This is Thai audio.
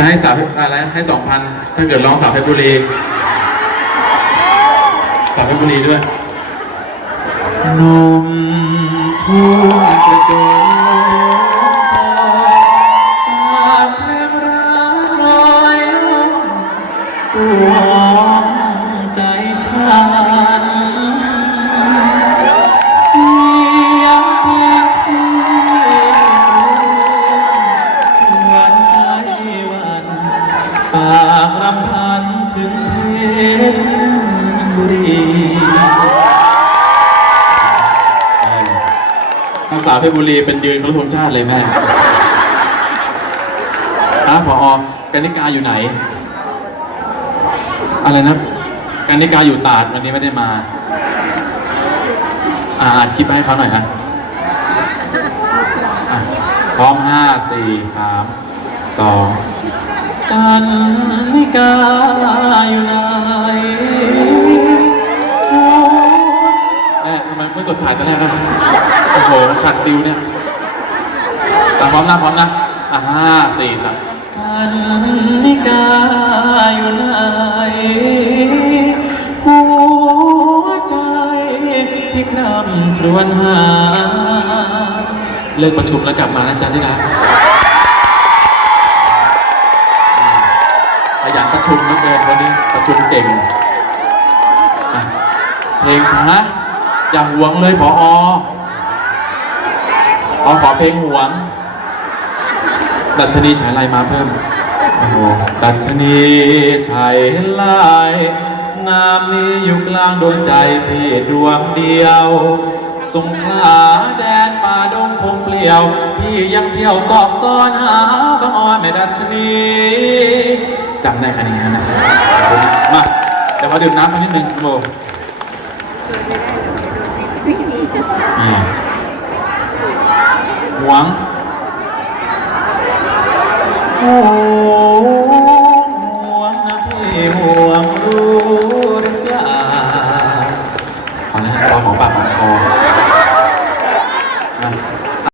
จะให้สาวอะไรให้สองพันถ้าเกิดร้องสาวเพชรบุรีสาวเพชรบุรีด้วยนมทุ่งกระจมฝากเพลงรักลอยลงสว ฝากรำพันถึงเพชรบุรีภาษาเพชรบุรีเป็นยืนเคารพธงชาติเลยแม่ฮะพอกนิกาอยู่ไหน อะไรนะกนิกาอยู่ตราดวันนี้ไม่ได้มา อ่าอัดคลิปให้เขาหน่อยนะอะพร้อมห้าสี่สามสอง กันนิกาอยู่ไหนโอ้แม่ทำไมไม่กดถ่ายตอนแรกนะโอ้โหขาดฟิลเนี่ยอะพร้อมนะพร้อมนะอะห้าสี่สามกันนิกาอยู่ไหนหัวใจที่คร่ำครวญหา เลิกประชุมแล้วกลับมานะจ๊ะที่รัก ชุมเหลือเกินวันนี้ประชุมเก่งอะเพลงช้าอย่าหวงเลยพอออขอเพลงหวง ดัชนีฉายลายมาเพิ่มโอ้โหดัชนีฉายลายนามนี้อยู่กลางดวงใจพี่ดวงเดียว สงขลาแดนป่าดงพงเปลี่ยว พี่ยังเที่ยวสอบซ้อนหาบางออนแม่ดัชนี จำได้แค่นี้นะมาเดี๋ยวขาดื่มน้ำกันนิดนึงโบหวังโอ้ห่วงนะพี่ห่วงรู้หรือเปล่าพอแล้วพอของปากของคอ